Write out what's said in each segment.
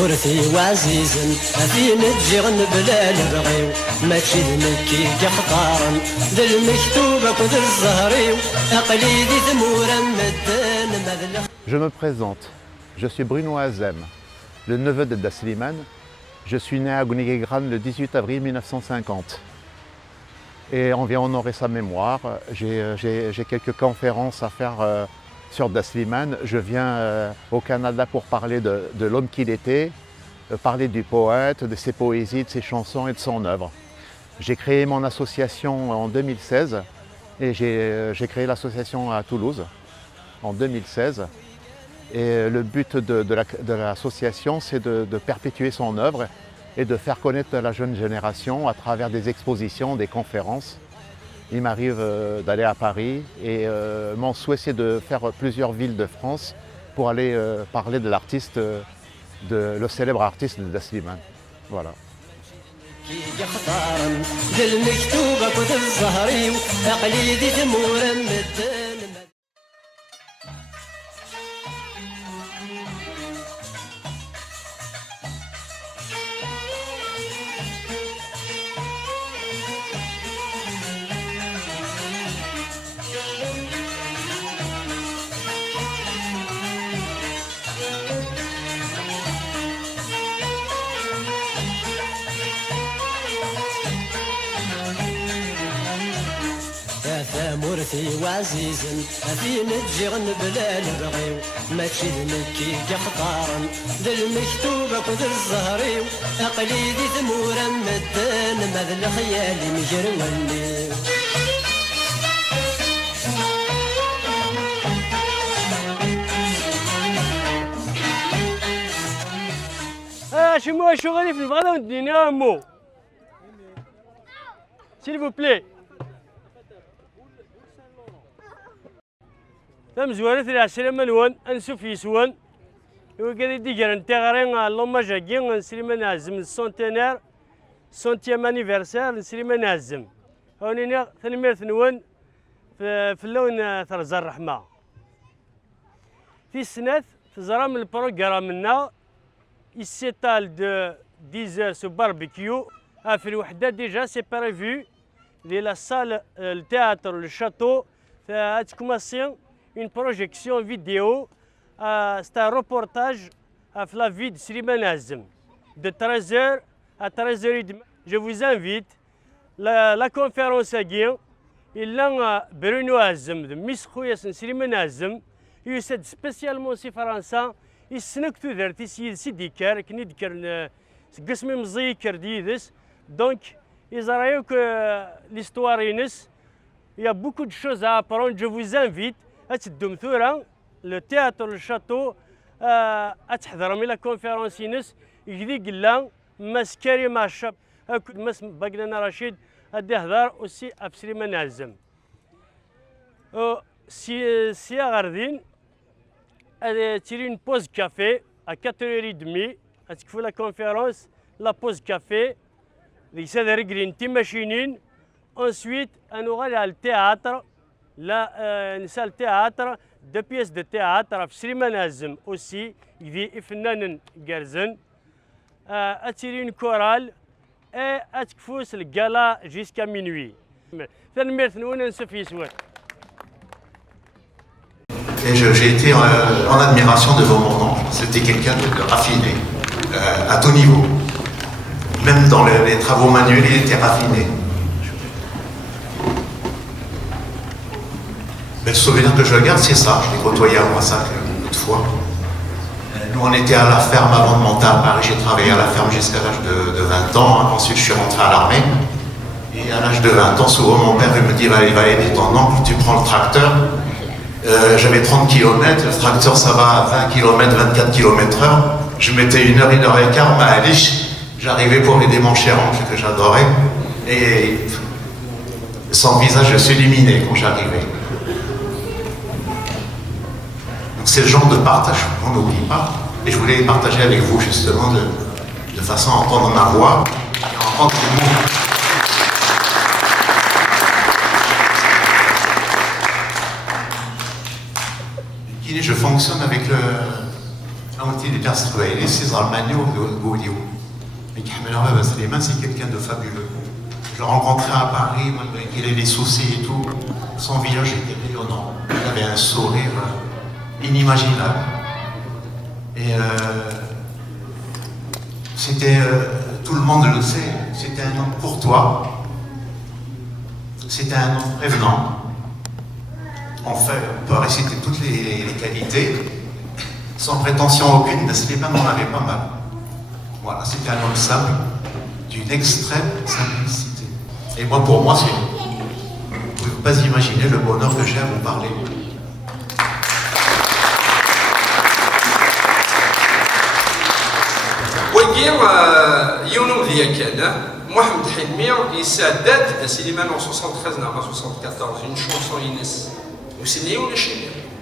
مرثي وعزيزا في نجيغن بلا البغيو ماشي المكي قطارا ذا المكتوبة وذا الزهريو أقليدي ثمورا مدان مذلخ. Je me présente, je suis Bruno Azem, le neveu de Da Slimane. Je suis né à Gounigegran le 18 avril 1950. Et on vient honorer sa mémoire. J'ai quelques conférences à faire sur Da Slimane. Je viens au Canada pour parler de l'homme qu'il était, parler du poète, de ses poésies, de ses chansons et de son œuvre. J'ai créé mon association en 2016 et j'ai créé l'association à Toulouse en 2016. Et le but de l'association, c'est de perpétuer son œuvre et de faire connaître la jeune génération à travers des expositions, des conférences. Il m'arrive d'aller à Paris et mon souhait, c'est de faire plusieurs villes de France pour aller parler de l'artiste, le célèbre artiste de Da Slimane. Voilà. مرثي وعزيزا في نجيغن بلا البغيو ماشي المكي قطارا ذا المكتوبة وذا الزهريو أقليدي ثمورا مدان مذل خيالي مجروني. Chez moi, je suis arrivé في البغداد وديني مو. S'il vous plaît. ثم زوارت العسلامة نوان أنسوف يسوان وقال دي جران تغرين اللهم جاكين نسليمان عزم السنتينار سنتيام انيفرسار نسليمان عزم هونينا ثنميرث نوان في اللون ثرزا الرحمة في السنة تزرى من البروغرامنا يسيتال دو 10 سو باربيكيو في الوحدة ديجا سي بريفو دي لا سال التياتر الشاتو تكوماسيون une projection vidéo, c'est un reportage à la vie de Slimane Azem, de 13h à 13h30. Je vous invite, la conférence à Guillaume, il y a Bruno Azem, de Miss Khouyas Slimane Azem, il s'est spécialement si français, il s'est tout d'art ici, il s'est dit qu'il n'y a pas de musique, donc ils ont que l'histoire il y a beaucoup de choses à apprendre, je vous invite. الدمثورة التياتر الشاتو أتحضر من الكونفرنس ينس يجدي قلا مسكري مع الشاب مس بقنا رشيد أدي هضر وسي أبسري منازم سي غاردين تيري بوز كافي à 4h30 أتكفو لا كونفرنس لا بوز كافي ديك سادة رجلين تي ماشينين ensuite أنوغالي على التياتر la salle théâtre, 2 pièces de théâtre, Slimane Azem aussi, il y a Fnanen Gerzen, attirer une chorale et atfous le gala jusqu'à minuit. Et j'ai été en admiration devant mon oncle. C'était quelqu'un de raffiné, à tout niveau. Même dans les travaux manuels, il était raffiné. Le souvenir que je garde, c'est ça. Je l'ai côtoyé à Moissac une fois. Nous, on était à la ferme avant de monter à Paris. J'ai travaillé à la ferme jusqu'à l'âge de 20 ans. Ensuite, je suis rentré à l'armée. Et à l'âge de 20 ans, souvent, mon père il me dit il va aider ton oncle, tu prends le tracteur. J'avais 30 km. Le tracteur, ça va à 20 km, 24 km/h. Je mettais 1 heure, 1 heure et quart, à Lich. J'arrivais pour aider mon cher oncle que j'adorais. Et son visage s'illuminait quand j'arrivais. C'est le genre de partage qu'on n'oublie pas. Et je voulais partager avec vous justement de façon à entendre ma voix et à entendre les mots. Je fonctionne avec c'est quelqu'un de fabuleux. Je l'ai rencontré à Paris, malgré qu'il ait des soucis et tout. Son visage était rayonnant. Il avait un sourire inimaginable. Et c'était, tout le monde le sait, c'était un homme courtois. C'était un homme prévenant. En fait, on peut réciter toutes les qualités. Sans prétention aucune, de Slimane en avait pas mal. Voilà, c'était un homme simple, d'une extrême simplicité. Et moi, pour moi, vous ne pouvez pas imaginer le bonheur que j'ai à vous parler. يونم ذيك كان محمد حلمي يسدد سليمان 73 نعم 74 une chanson ينس وسني ولا شي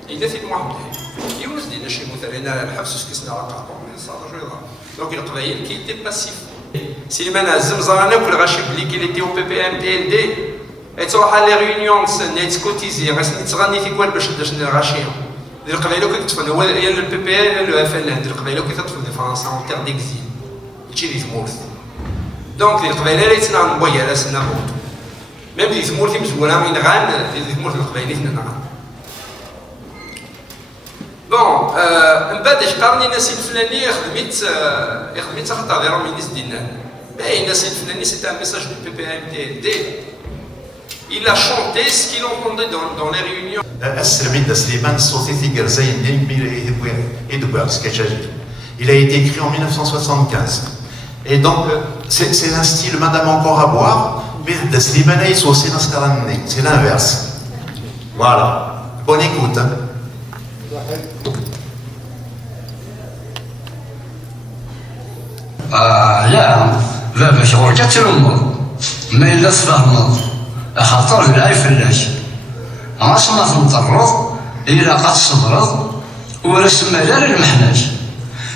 ينث محمد حلمي يونس دينا شي مثلا على الحبس كسنا راه دونك القبائل كي تي باسيف سليمان عزم زرانا كل غاشي بلي كي ليتي او بي بي ام تي ال دي تروح على لي ريونيون نيت كوتيزي غاسني تغني في كوال باش داش غاشي ديال القبائل كتفن هو يا البي بي ال لو اف ال ديال القبائل كتفن في فرنسا اون تير ديكزيل هادشي اللي تمورث دونك ديال القبائل اللي تسنا نبويا لا سنا موت ميم ديال تمورثي مزوره من غان ديال تمورث القبائل تنا نغان بون من بعد اش قارني الناس الفلاني خدمت خطا غير من الناس ديالنا باين الناس الفلاني سيتي ان ميساج دو بي بي ام تي ال دي il a chanté ce qu'il entendait dans les réunions. Il a été écrit en 1975. Et donc, c'est un style Madame encore à boire, mais c'est l'inverse. Voilà. Bonne écoute. Hein. لا بابا شغل كتلمض ما إلا تفهمض خاطر العي فلاش غاس ما تنطرض إلا قد صبرض ولا سما لا المحناش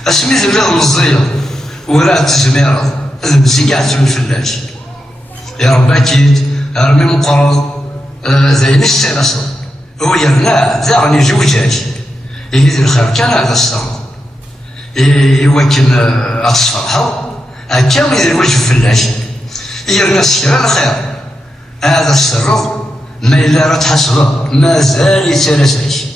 اسميت اللي مزيض ولا تزميرض المزي قاعد من فلاش يا ربي اكيد رمي مقرض زين السلاسل هو يرنا ذاغني جوجاج يهيد الخير كان هذا الصمت يوكن أتصفرحوا هكا ويدير الوجه فلاش يرنا سكرا الخير هذا السر ما إلا راه تحسبه مازال يتلاشاش.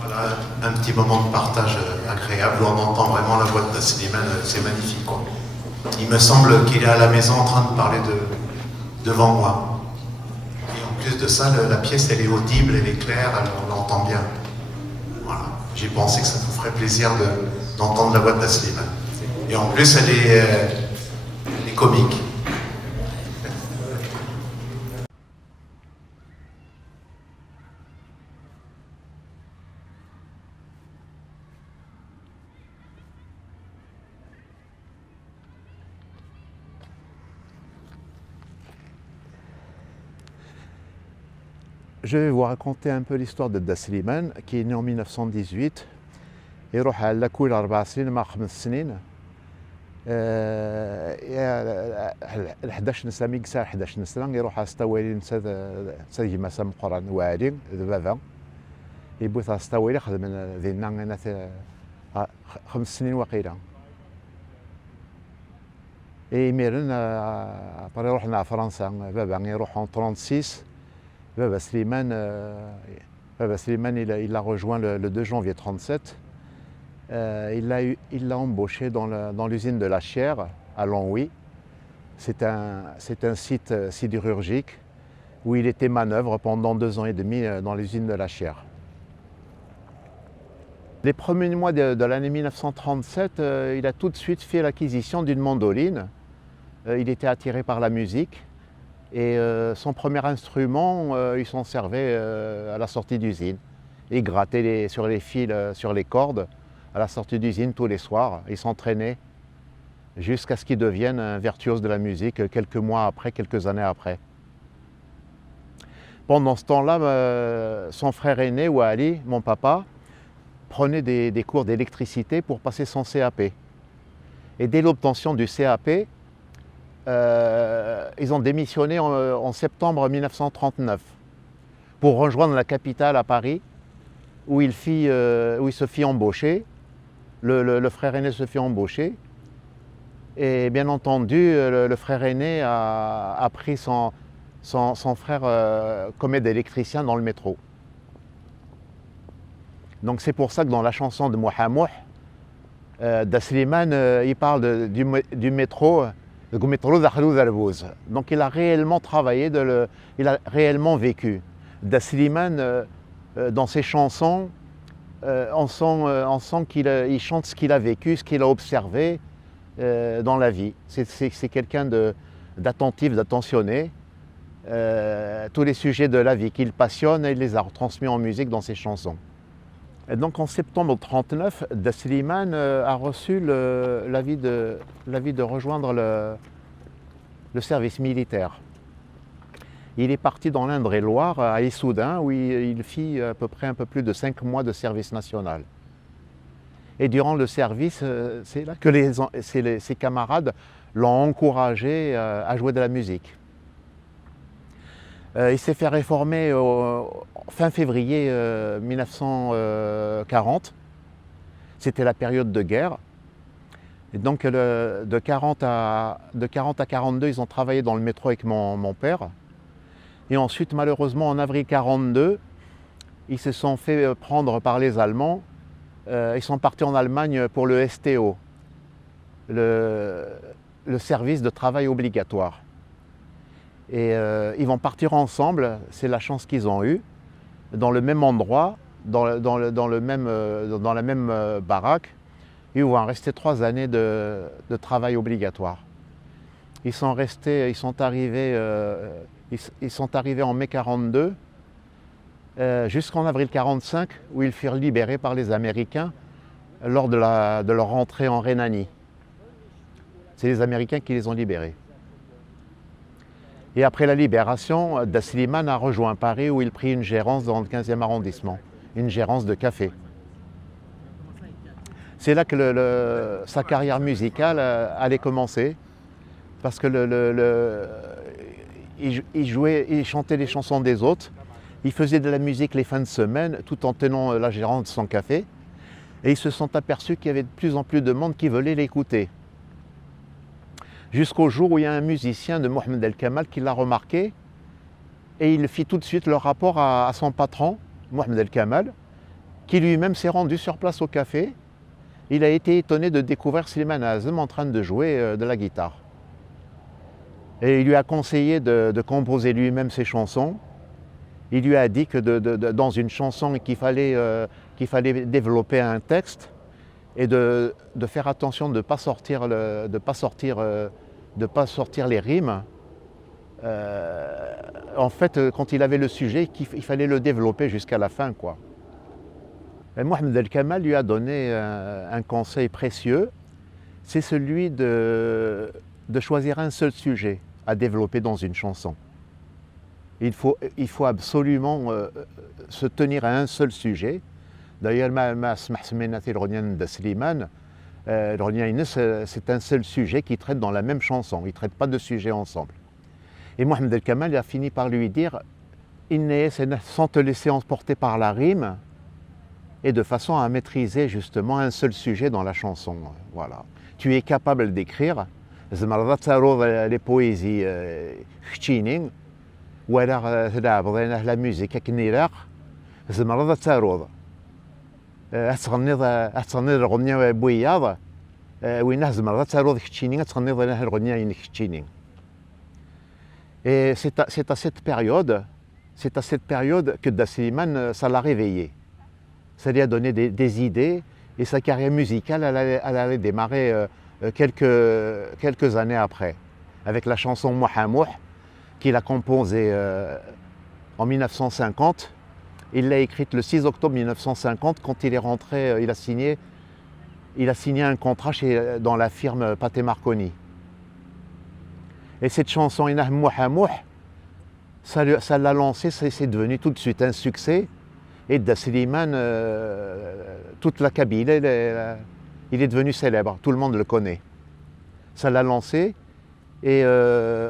Voilà un petit moment de partage agréable où on entend vraiment la voix de Slimane, c'est magnifique quoi. Il me semble qu'il est à la maison en train de parler devant moi. Et en plus de ça, la pièce elle est audible, elle est claire, on l'entend bien. Voilà. J'ai pensé que ça vous ferait plaisir d'entendre la voix de Slimane. Et en plus elle est comique. Je vais vous raconter un peu l'histoire de Da Slimane qui est né en 1918. يروح على كل 4 سنين مع 5 سنين. 11 سنة ميكسا 11 سنة يروح استوالي سيجي مسام قران وعلي بابا يبوث استوالي خدم ذينا انا 5 سنين وقيله. ميرن طري رحنا فرنسا بابا يروح en 36. Baba Slimane, il a rejoint le 2 janvier 1937. Il l'a embauché dans l'usine de la Chière à Longwy. C'est un site sidérurgique où il était manœuvre pendant 2 ans et demi dans l'usine de la Chière. Les premiers mois de l'année 1937, il a tout de suite fait l'acquisition d'une mandoline. Il était attiré par la musique. Et son premier instrument, il s'en servait à la sortie d'usine. Il grattait sur les fils, sur les cordes, à la sortie d'usine tous les soirs. Il s'entraînait jusqu'à ce qu'il devienne un virtuose de la musique quelques mois après, quelques années après. Pendant ce temps-là, son frère aîné, Wali, mon papa, prenait des cours d'électricité pour passer son CAP. Et dès l'obtention du CAP, ils ont démissionné en septembre 1939 pour rejoindre la capitale à Paris où il se fit embaucher le frère aîné se fait embaucher. Et bien entendu, le frère aîné a pris son frère comme aide électricien dans le métro. Donc c'est pour ça que dans la chanson de Mohamed, Da Slimane, il parle du métro, le métro d'Akhlou Zarbouz. Donc il a réellement travaillé, il a réellement vécu. Da Slimane, dans ses chansons, on sent qu'il chante ce qu'il a vécu, ce qu'il a observé dans la vie. C'est quelqu'un d'attentif, d'attentionné. Tous les sujets de la vie qu'il passionne, il les a retransmis en musique dans ses chansons. Et donc en septembre 1939, Da Slimane a reçu l'avis de rejoindre le service militaire. Il est parti dans l'Indre-et-Loire, à Issoudun, où il fit à peu près un peu plus de 5 mois de service national. Et durant le service, c'est là que ses camarades l'ont encouragé à jouer de la musique. Il s'est fait réformer fin février 1940. C'était la période de guerre. Et donc de 40 à 42, ils ont travaillé dans le métro avec mon père. Et ensuite, malheureusement, en avril 42, ils se sont fait prendre par les Allemands. Ils sont partis en Allemagne pour le STO, le service de travail obligatoire. Et ils vont partir ensemble, c'est la chance qu'ils ont eue, dans le même endroit, dans la même baraque. Ils vont rester 3 années de travail obligatoire. Ils sont arrivés en mai 42, jusqu'en avril 45, où ils furent libérés par les Américains lors de leur entrée en Rhénanie. C'est les Américains qui les ont libérés. Et après la libération, Da Slimane a rejoint Paris où il prit une gérance dans le 15e arrondissement, une gérance de café. C'est là que sa carrière musicale allait commencer, parce que il chantait les chansons des autres, il faisait de la musique les fins de semaine tout en tenant la gérance de son café, et ils se sont aperçus qu'il y avait de plus en plus de monde qui voulait l'écouter. Jusqu'au jour où il y a un musicien de Mohamed El Kamal qui l'a remarqué et il fit tout de suite le rapport à son patron, Mohamed El Kamal, qui lui-même s'est rendu sur place au café. Il a été étonné de découvrir Slimane Azem en train de jouer de la guitare. Et il lui a conseillé de composer lui-même ses chansons. Il lui a dit que dans une chanson qu'il fallait développer un texte et de faire attention de ne pas sortir les rimes. En fait, quand il avait le sujet, il fallait le développer jusqu'à la fin, quoi. Et Mohamed El Kamal lui a donné un conseil précieux, c'est celui de choisir un seul sujet à développer dans une chanson. Il faut absolument se tenir à un seul sujet. D'ailleurs, c'est un seul sujet qui traite dans la même chanson. Il ne traite pas de sujets ensemble. Et Mohamed El Kamal a fini par lui dire sans te laisser emporter par la rime et de façon à maîtriser justement un seul sujet dans la chanson. Voilà. Tu es capable d'écrire les poésies ou alors la musique أتغني الغنية بوياض وين زمرة تروض كتشينين أتغني ظلها الغنية ينك كتشينين. Et c'est à cette période que Da Slimane, ça l'a réveillé. Ça lui a donné des idées et sa carrière musicale, elle allait démarrer quelques années après, avec la chanson Mohamed qu'il a composée en 1950. Il l'a écrite le 6 octobre 1950 quand il est rentré, il a signé un contrat dans la firme Pathé Marconi. Et cette chanson Inah Mohamed, ça l'a lancé, c'est devenu tout de suite un succès. Et Da Slimane, toute la Kabylie, il est devenu célèbre, tout le monde le connaît. Ça l'a lancé et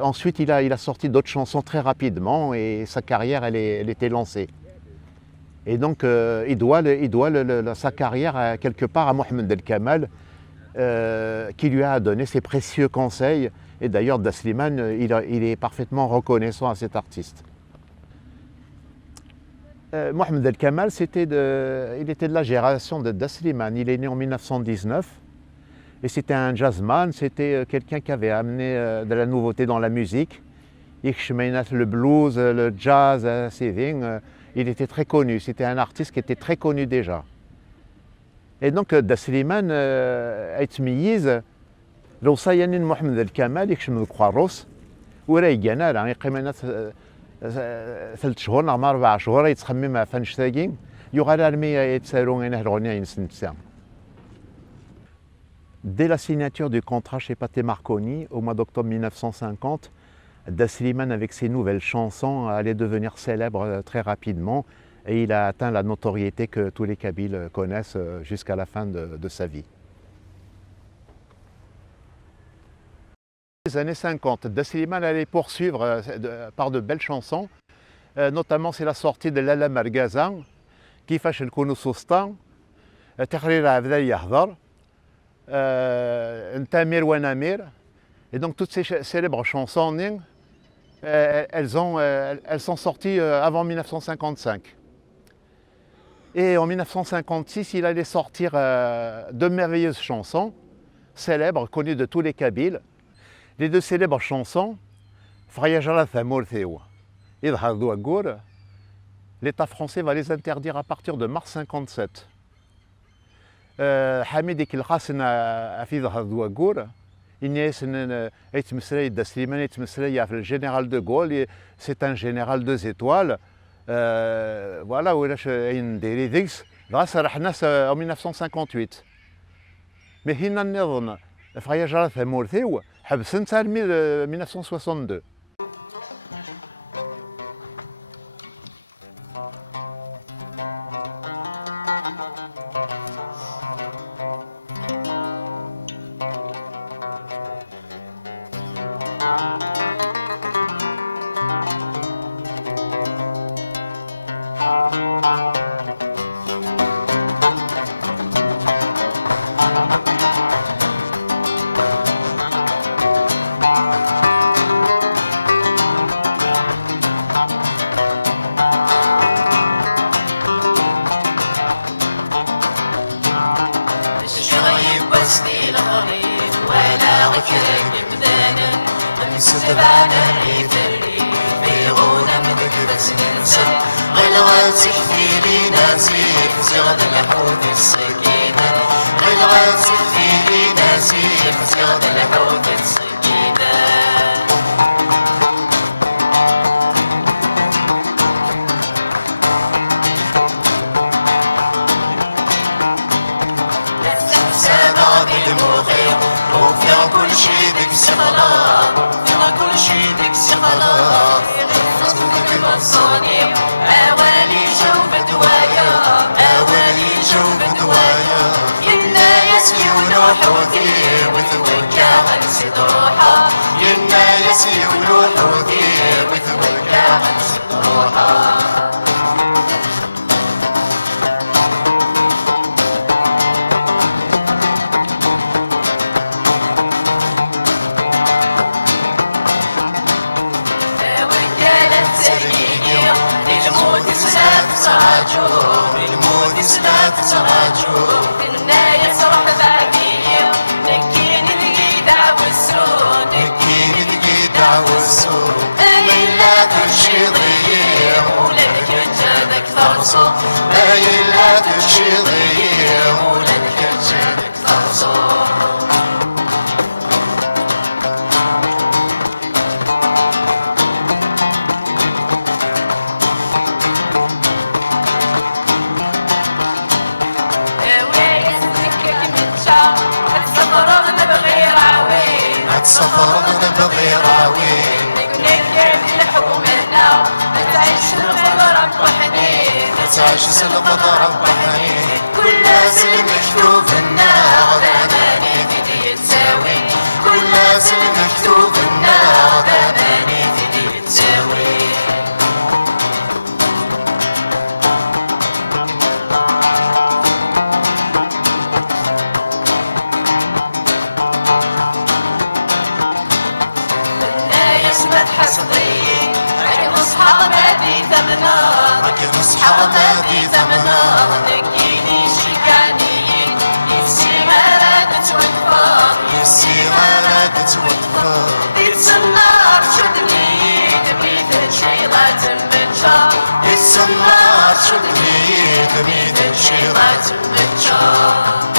ensuite il a sorti d'autres chansons très rapidement et sa carrière elle était lancée. Et donc il doit sa carrière quelque part à Mohamed El Kamal, qui lui a donné ses précieux conseils. Et d'ailleurs, Da Slimane, il est parfaitement reconnaissant à cet artiste. Mohamed El Kamal, il était de la génération de Da Slimane. Il est né en 1919 et c'était un jazzman, c'était quelqu'un qui avait amené de la nouveauté dans la musique. Le blues, le jazz, il était très connu. C'était un artiste qui était très connu déjà. Et donc Da Slimane يتميز لو صاينين محمد الكمال يكشم الكواروس وراه يجانا راه يقيم 3 شهور نعم 4 شهور يتخمم فنشتاقين يغال رمي يتسارون هنا الغنية ينسنسا. Dès la signature du contrat chez Pathé Marconi au mois d'octobre 1950, Da Slimane avec ses nouvelles chansons allait devenir célèbre très rapidement et il a atteint la notoriété que tous les Kabyles connaissent jusqu'à la fin de sa vie. Les années 50, Da Slimane allait poursuivre par de belles chansons, notamment c'est la sortie de Lala Margaza, Kifash el-Kounou Soustan, Tahrir Abda Yahdar, Ntamir Wanamir, et donc toutes ces célèbres chansons, elles sont sorties avant 1955. Et en 1956, il allait sortir de merveilleuses chansons, célèbres, connues de tous les Kabyles. Les 2 célèbres chansons, Frayajala Thamour Théo et Dhardou Agour, l'État français va les interdire à partir de mars 1957. Hamid Kilkhasna Afid Dhardou Agour, Inès Eitmesrei Da Slimane Eitmesrei le général de Gaulle, c'est un général 2 étoiles. Voilà, grâce à Rahnas en 1958. Mais هنا نظن فيجرى ثمورثيو حبسن تاع 1962. ثمنا راك نصحى دي ثمنا نكيني شكاني السيارة تتوفر السيارة تتوفر السنار شدني تبيت الشيلات المنشار السنار شدني تبيت الشيلات المنشار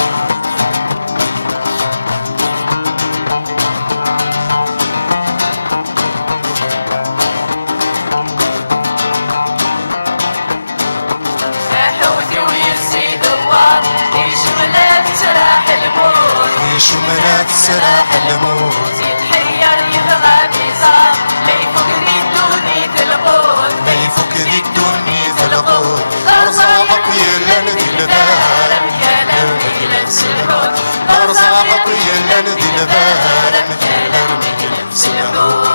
شملات سراح الموت يتحير يبغى بيصار لا يفكري الدوني تلقوت لا يفكري الدوني تلقوت أرزاقك يلا ندي البال مكالا مجلس الحوت أرزاقك يلا ندي البال مكالا مجلس الحوت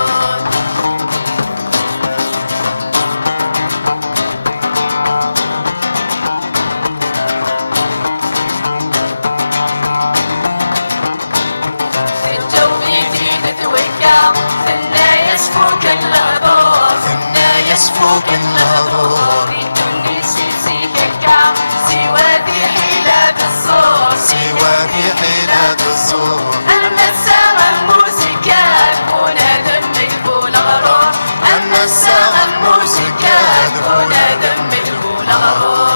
فوق النهار يدوني سيسي كالكام سوادي حيلة الصور سوادي حيلة الصور أنا الساغة الموسيقى تكون دمي تقول غرور أنا الساغة الموسيقى تكون دمي تقول غرور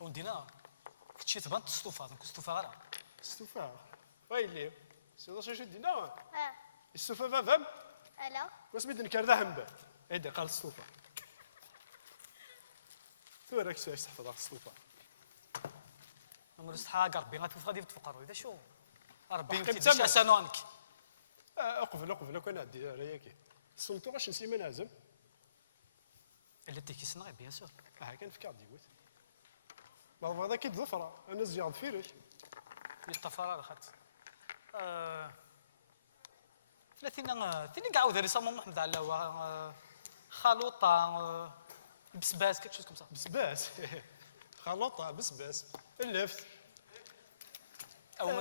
ودينا كنتي تبان السطوفه دونك السطوفه غير السطوفه ويلي سيدو شي دينا اه السطوفه فهم الا واش بد نكر ذا همبا هيدا قال السطوفه تو راك سايس تحفظ السطوفه نقول صحا ربي غتوفى غادي تفقروا اذا شو ربي باقي تديش متمم. اسانونك اقفل كون عندي رياكي السلطو غاش نسيما لازم الا تيكي سنغي بيان سور ها كان فكر ديوت ما هذا كي ظفره انا زياد فيرش الطفره خات ثلاثين كاع وداري صمم محمد علاوه خلوطه بسباس كيك شوز كوم بسباس خلطه بسباس اللفت او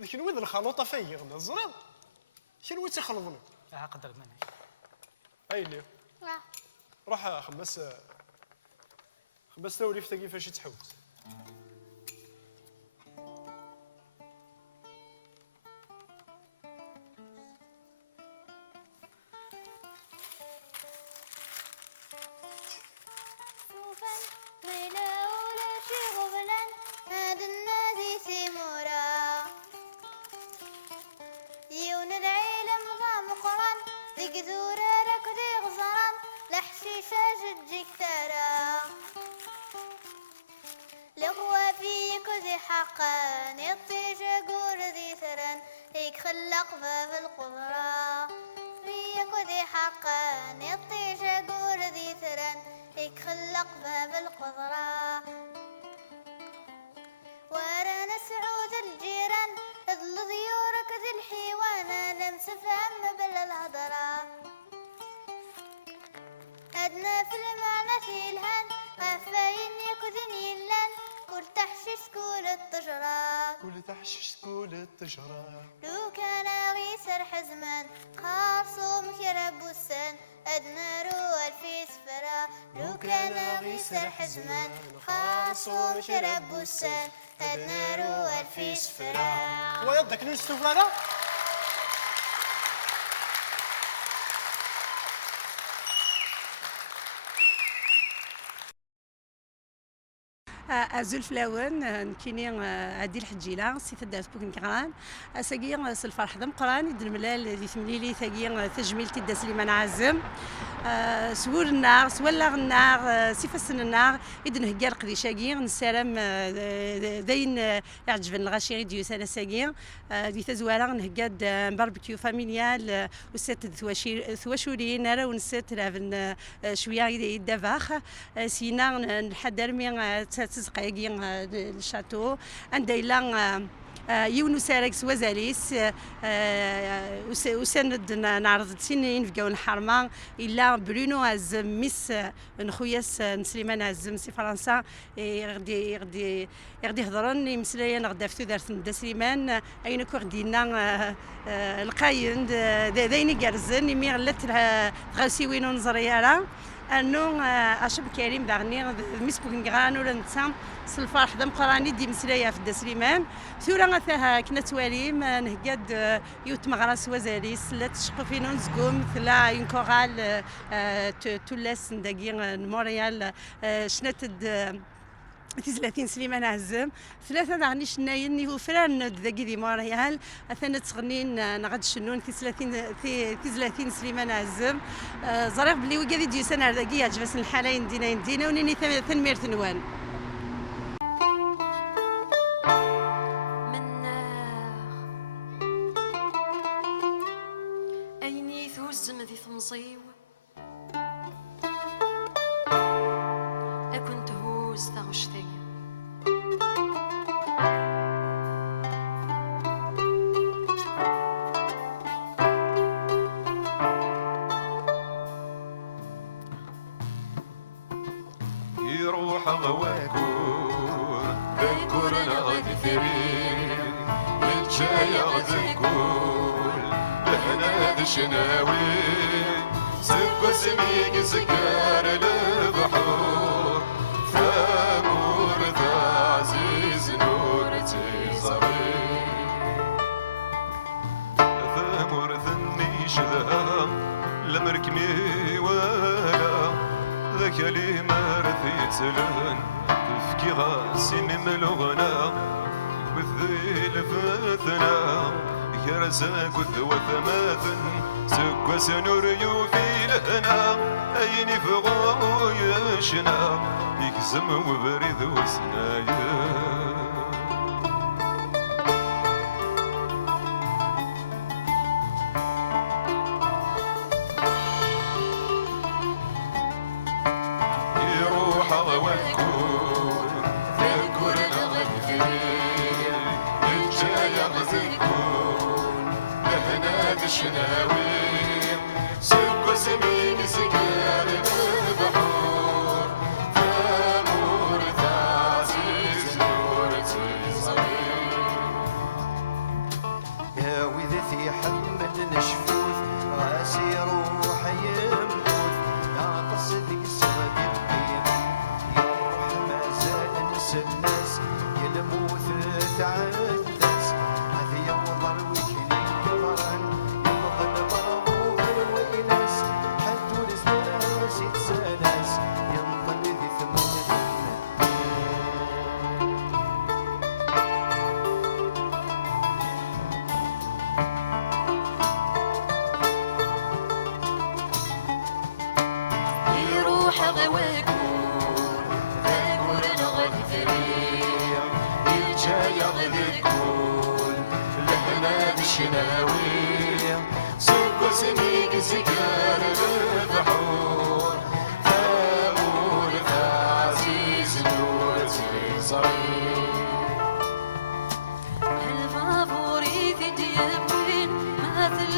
لكن وين الخلطه فيغنا الزرير شنو تيخلطنا قدر مني اي لي روح خمس توليفته كيفاش يتحوس حقا يطيش قول ذي ثرن هيك خلق باب القدرة فيك وذي حقا يطيش قول ذي ثرن هيك خلق باب القدرة ورانا سعود الجيران اضل ضيورك ذي الحيوان لم تفهم بلا الهضرة أدنى في المعنى في الهان غفاين يكذن يلان كل تحشيش كل التجرة كل تحشيش كل التجرة لو كان غيسر حزمان خاصو مكرب السن أدنى روال في سفرة لو كان غيسر حزمان خاصو مكرب السن أدنى روال يسفرا ويا داك نستوفى هذا أزول فلاون كيني عدي الحجيلة سي تدارت بوكن كغان أساقي سالفرح دم قران يد الملال ذي ثمليلي ثاقي تجميل تدا سليمان عزم سور النار سولا النار سيفسن النار إذن هجار قديشاقي نسالم داين يعجبن الغاشي ديو سنة ساقي دي تزوارا نهجاد باربيكيو فاميليال وسات ثواشورين نارا ونسات رافن شوية يدافاخ سينا نحضر من تزقاقي الشاتو عندنا يونو سارك سوازاليس وسند نعرض سنين في جون حرمان إلا برونو عزم ميس نخوياس نسليمان عزم سي فرنسا يغدي هضرن مسلايا غدا فتو دارت ندا سليمان أين كو غدينا القايند دايني كارزن يمي غلات غاسي وينو نزريارا انو اشب كريم داغني ميس بوكنغران ولا نتسام الفرح دم قراني دي مسلايا في الدسليمان ثورا غثاها كنا تواليم نهقاد يوت مغراس وزاليس لا تشقو فينو نزقوم ثلا ينكوغال تولاس نداقي موريال شنات في 30 سليمان عزم ثلاثة دعني شناين نيفو فران ذاكي دي موريال أثناء تغنين نغد شنون في 30 سليمان عزم زريق بلي وقاذي ديو سنة ذاكي عجبس الحالين دينا ونيني ثنمير ثنوان من أيني ثوزم ذي ثمصيو أكن تهوز ثغشتي يروح غواكور ذكرنا غادي ثري الجاية غتقول لهنا دشناوي سكو سميك سكار البحور ثامور ذا عزيز نور تيزاري ثامور ثنيش ذا لمركمي ولا ذاك اللي مرثي تلون تفكي غاسين ملغنا بذيل فتنا كرزاك وثوى ثماثن سكوى سنور يوفي لنا أيني فغو يشنا يكزم وبريد وسنايا شناوي سكو سمين سكار البحور ثامور ثعزيز نور تيزاري يا وذي حمد نشفوث غاسي روحي يموت ناقص ذي سبب الدين يا روح ما زال نسى الناس يلموث تعدس هذه يوم الوكل كبران شناوي سكو سميك سكار البحور ثامور ثعزيز نور تيزاري الفافوري في ديابين مثل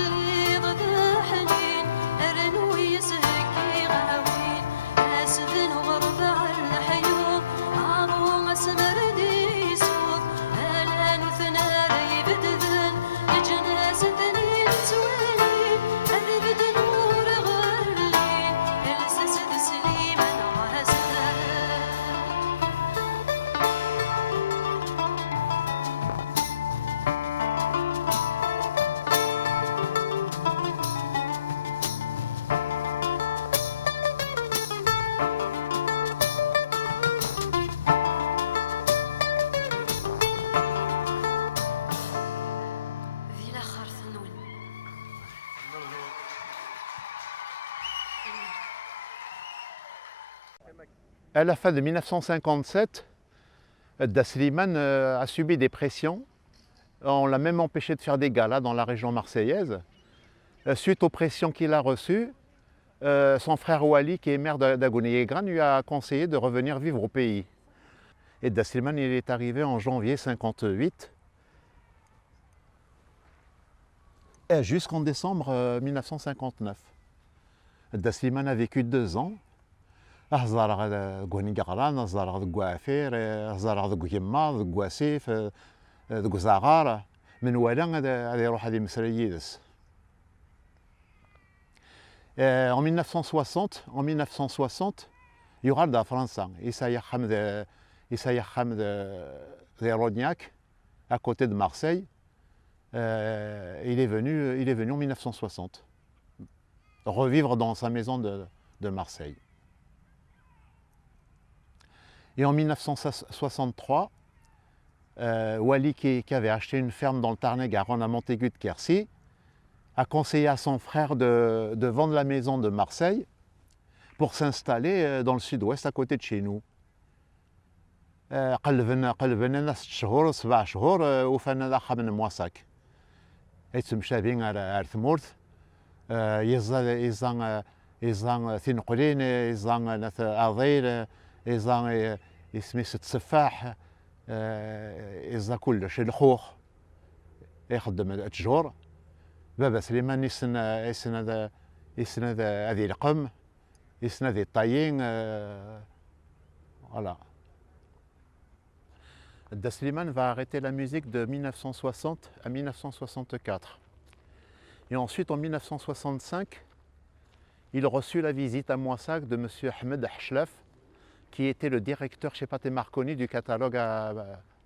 ضد حنين أرنو يسهكي غاوين أسفن وربع الحيوب عارو أسمر دي سوق ألا نثنى ريبدذن جنازة À la fin de 1957, Da Slimane a subi des pressions. On l'a même empêché de faire des galas dans la région marseillaise. Suite aux pressions qu'il a reçues, son frère Wali, qui est maire d'Agoné-Guégrane, lui a conseillé de revenir vivre au pays. Et Da Slimane, il est arrivé en janvier 1958, jusqu'en décembre 1959. Da Slimane a vécu 2 ans. أهزر غوني قران أهزر غوافير أهزر غيما غواسيف غزاغار من ولا غادي يروح هذه مسريدس. En 1960 يغال دا فرنسا يسايخم de Rognac à côté de Marseille. Il est venu en 1960 revivre dans sa maison de Marseille. Et en 1963, Wali, qui avait acheté une ferme dans le Tarn-et-Garonne à Montaigu de Quercy, a conseillé à son frère de vendre la maison de Marseille pour s'installer dans le sud-ouest à côté de chez nous. قلبنا 6 شهور 7 شهور وفانا لاخا من مواساك يتمشى بين على ثمورت يزان ثنقلين يزان ناث اضيل يزان اسمي ست سفاح يزا كلش الخوخ يخدم 3 شهور. بابا سليمان يسند هذه القم يسند هذه الطايين voilà. Da Slimane va arrêter la musique de 1960 à 1964. Et ensuite, en 1965, il reçut la visite à Moissac de M. Ahmed Hachlef, qui était le directeur chez Pathé Marconi du catalogue à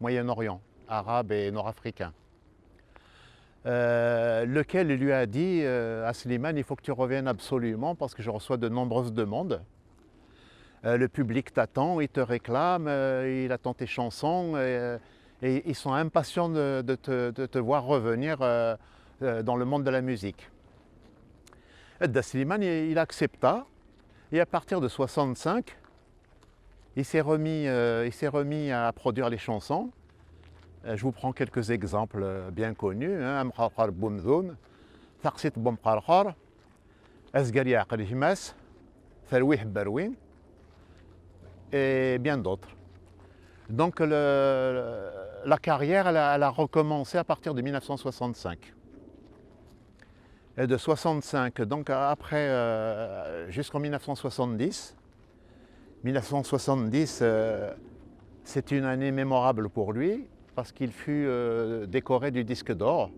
Moyen-Orient, arabe et nord-africain. Lequel lui a dit à Slimane, il faut que tu reviennes absolument parce que je reçois de nombreuses demandes. Le public t'attend, il te réclame, il attend tes chansons et ils sont impatients de te voir revenir dans le monde de la musique. Da Slimane, il accepta et à partir de 1965, il s'est remis à produire les chansons. Je vous prends quelques exemples bien connus. Amqarqar Boumzoun, Taqsit Boumqarqar, Asgar Yaqal Jmas, Farwih Barouin, et bien d'autres. Donc la carrière, elle a recommencé à partir de 1965. Et de 65, donc après, jusqu'en 1970. 1970, c'est une année mémorable pour lui parce qu'il fut décoré du disque d'or.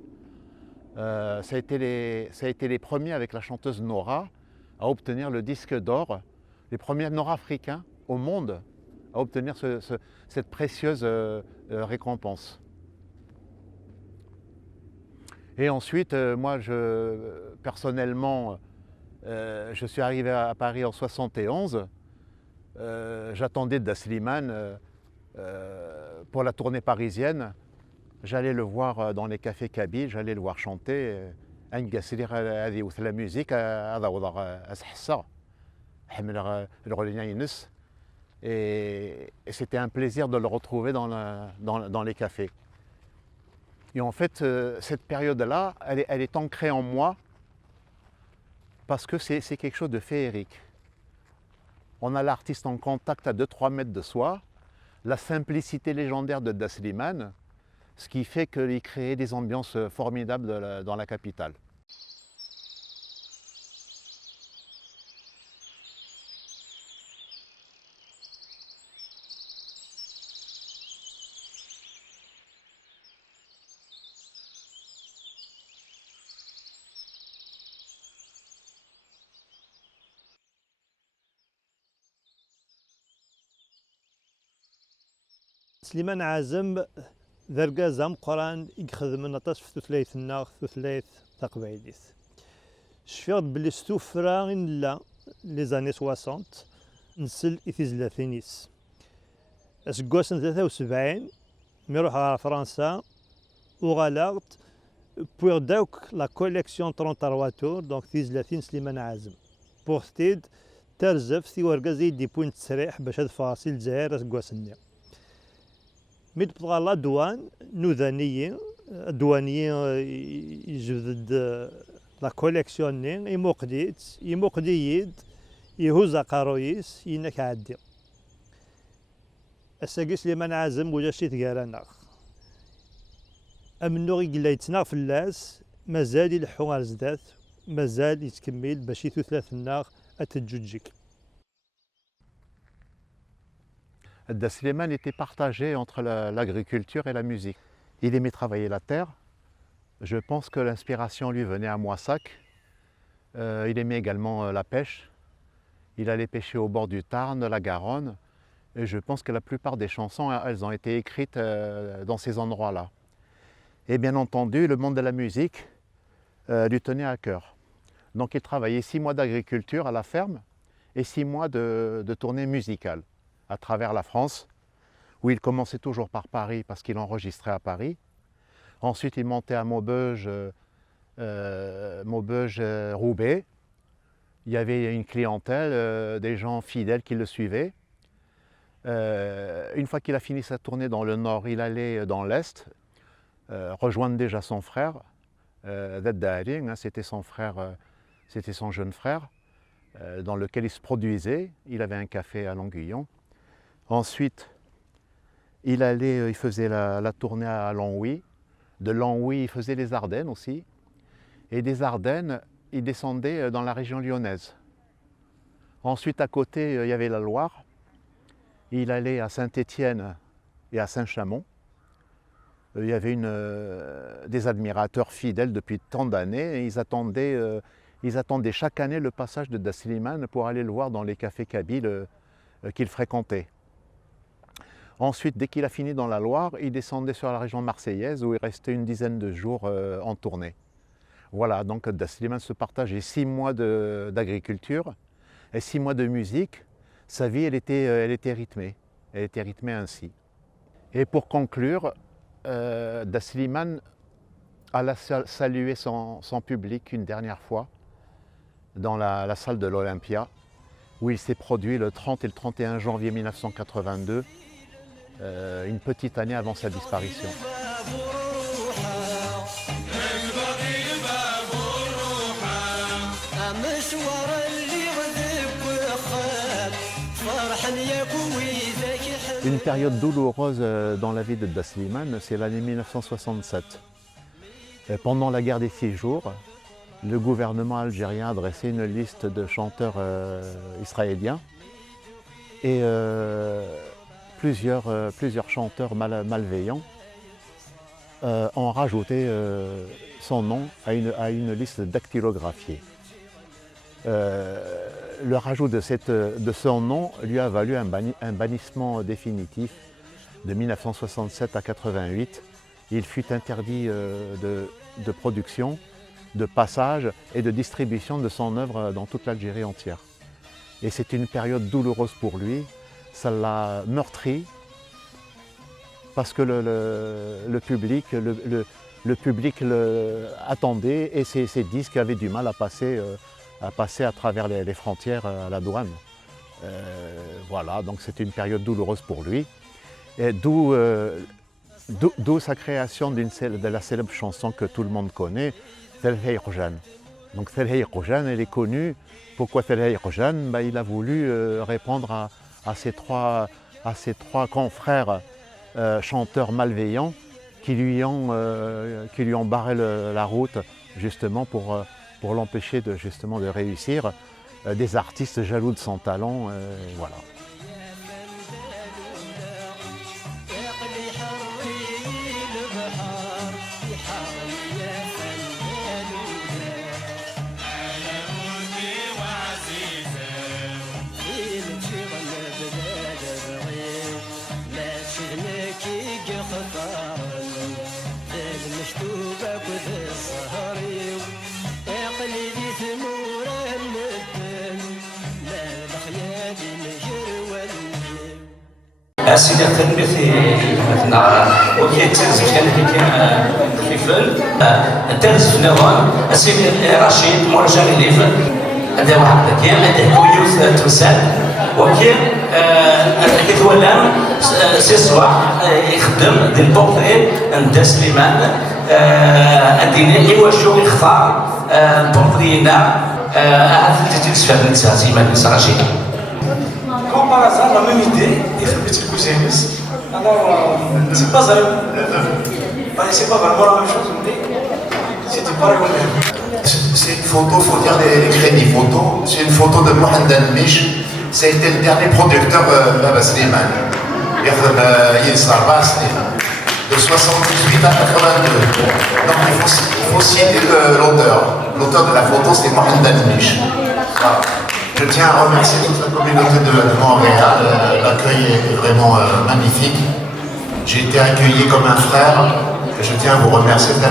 Ça a été les premiers avec la chanteuse Nora à obtenir le disque d'or, les premiers nord-africains au monde à obtenir cette précieuse récompense. Et ensuite, moi, personnellement, je suis arrivé à Paris en 1971. J'attendais Da Slimane pour la tournée parisienne. J'allais le voir dans les cafés kabyles, j'allais le voir chanter. La musique, et c'était un plaisir de le retrouver dans les cafés. Et en fait, cette période-là, elle est ancrée en moi parce que c'est quelque chose de féerique. On a l'artiste en contact à 2-3 mètres de soi, la simplicité légendaire de Da Slimane, ce qui fait qu'il créait des ambiances formidables dans la capitale. سليمان عازم ذرقازة مقران يخدم نطاس في ثلاث الناغ ثلاث تقبايليت شفيغ بلي ستوفرا إن لا لي زاني 60 نسل إثيزلاثينيس أسقوسن 73 ميروح على فرنسا وغلاغت بوغ داوك لا كوليكسيون 33 تور دونك ثيزلاثين سليمان عازم بوغ تيد ترزف ثي ورقزي دي بوينت تسريح باش هاد فاصيل زهير اسكواسني ميد بطغى لا دوان نوذانيين الدوانيين يجدد لا كوليكسيونين يموقديد يهوز قارويس ينك عدي الساقي سليمان عازم وجا شي تقارانا امنو يقلا يتناغ في اللاس مازال يلحو على زدات مازال يتكمل باش يثلاث الناغ اتجوجيك. Da Slimane était partagé entre l'agriculture et la musique. Il aimait travailler la terre. Je pense que l'inspiration lui venait à Moissac. Il aimait également la pêche. Il allait pêcher au bord du Tarn, la Garonne. Et je pense que la plupart des chansons, elles ont été écrites dans ces endroits-là. Et bien entendu, le monde de la musique lui tenait à cœur. Donc il travaillait 6 mois d'agriculture à la ferme et 6 mois de tournée musicale à travers la France, où il commençait toujours par Paris parce qu'il enregistrait à Paris. Ensuite, il montait à Maubeuge, Roubaix. Il y avait une clientèle, des gens fidèles qui le suivaient. Une fois qu'il a fini sa tournée dans le nord, il allait dans l'est, rejoindre déjà son frère, Dad, c'était son frère, c'était son jeune frère, dans lequel il se produisait. Il avait un café à Longuillon. Ensuite, il faisait la tournée à Longwy. De Longwy, il faisait les Ardennes aussi. Et des Ardennes, il descendait dans la région lyonnaise. Ensuite, à côté, il y avait la Loire. Il allait à Saint-Étienne et à Saint-Chamond. Il y avait des admirateurs fidèles depuis tant d'années. Et ils attendaient chaque année le passage de Da Slimane pour aller le voir dans les cafés kabyles qu'il fréquentait. Ensuite, dès qu'il a fini dans la Loire, il descendait sur la région marseillaise où il restait une dizaine de jours en tournée. Voilà, donc Da Slimane se partageait 6 mois d'agriculture et 6 mois de musique. Sa vie, elle était rythmée. Elle était rythmée ainsi. Et pour conclure, Da Slimane alla saluer son public une dernière fois dans la salle de l'Olympia, où il s'est produit le 30 et le 31 janvier 1982, une petite année avant sa disparition. Une période douloureuse dans la vie de Da Slimane, c'est l'année 1967. Pendant la guerre des 6 jours, le gouvernement algérien a dressé une liste de chanteurs israéliens et plusieurs chanteurs malveillants ont rajouté son nom à une liste dactylographiée. Le rajout de son nom lui a valu un bannissement définitif de 1967 à 1988. Il fut interdit de production, de passage et de distribution de son œuvre dans toute l'Algérie entière. Et c'est une période douloureuse pour lui. Ça l'a meurtri parce que le public attendait et ses disques avaient du mal à passer à travers les frontières à la douane. Voilà, donc c'était une période douloureuse pour lui. Et d'où sa création de la célèbre chanson que tout le monde connaît, Thelhey Khojan. Donc Thelhey Khojan, elle est connue. Pourquoi Thelhey Khojan? Il a voulu répondre à ces trois confrères chanteurs malveillants qui lui ont barré la route justement pour l'empêcher de réussir, des artistes jaloux de son talent, voilà. سيدي التلميذ مثلا وكيتزف كان في فل الدرس في نظام سيدي رشيد مرجع ليفل هذا واحد كاين عنده كويوس تمثال وكاين كيف هو الان سي صباح يخدم ديال البورتري نتا سليمان الديني يوجهو يختار البورترينا هذا اللي تيوسف هذا النساء سليمان بن رشيد. Comme par hasard, la même idée, il fait le cousin. Alors, c'est pas ça. C'est pas vraiment la même chose, mais c'était pas le même. C'est une photo, il faut dire les crédits photos. C'est une photo de Mohamed Al-Mish. Ça a été le dernier producteur de Baba Slimane. De 78 à 82. Donc il faut citer l'auteur. L'auteur de la photo, c'est Mohamed Al-Mish. Voilà. Je tiens à remercier toute la communauté de Montréal. L'accueil est vraiment magnifique. J'ai été accueilli comme un frère. Je tiens à vous remercier de la